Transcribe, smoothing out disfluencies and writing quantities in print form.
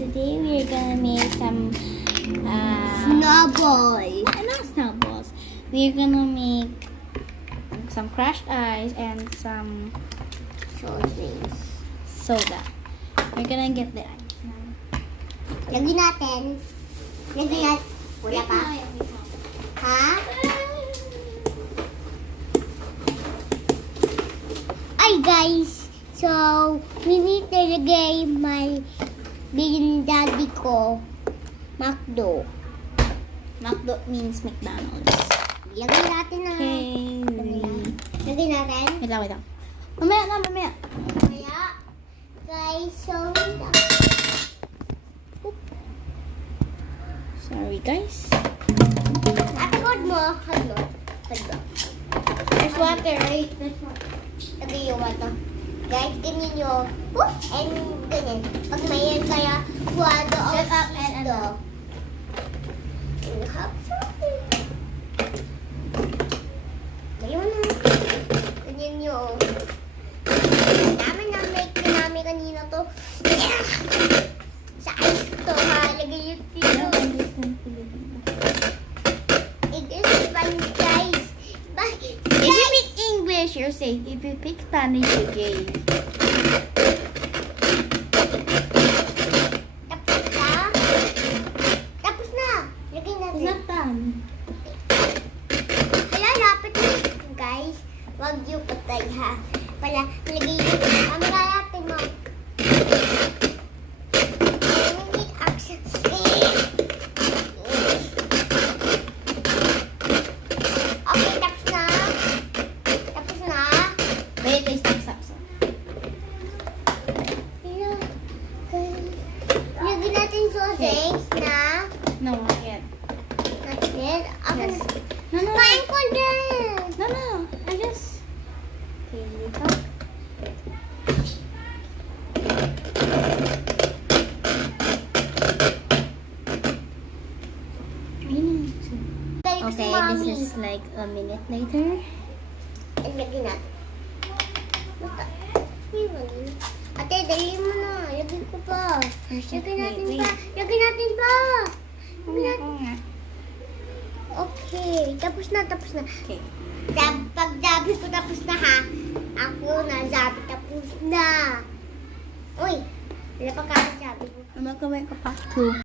Today we're gonna make some Snowball. not snowballs. We're gonna make some crushed ice and some soda. We're gonna get the ice now. Lagyan natin. Wala pa? Ha? Ay guys, so we need to lagay my bigin daddy ko McDo. McDo means McDonald's. Lagyan natin na. Okay. Lagyan natin. Wait lang. Mamaya. Kaya, guys, so Sorry guys. atagod mo. Hagod. There's water, right? Lagay yung water. Guys, ganyan yung and ganyan. Pag mayan kaya buwado o Shut up and sisto. Ngayon na. Ganyan yung namin na-make namin kanina to. Sa ice to ha. Lagay yung tilo. It is Spanish, guys. If you speak English, you're safe. If you speak Spanish, you're gay. Tapos na. Tapos na. Lagay It's natin. not done. Kaya lapit na. Guys, wag yung patay ha. Pala, lagay yung camera natin mo. We need action. Okay, tapos na. Tapos na. Wait, stop. Lagyan natin sausage na. No, not yet. Natin. Yes. No. Kain ko din. No. I just. Okay, dito. Okay, this is like a minute later. And lagyan natin. Basta. Ate, dali mo na. Lagyan ko pa. Lagyan natin Wait. pa. Lagyan natin pa. Oo nga. Okay. Tapos na. Okay. Pag sabi ko tapos na ha. Ako na sabi tapos na. Uy. Wala pa kami sabi ko. Magkawin ka pa. 2.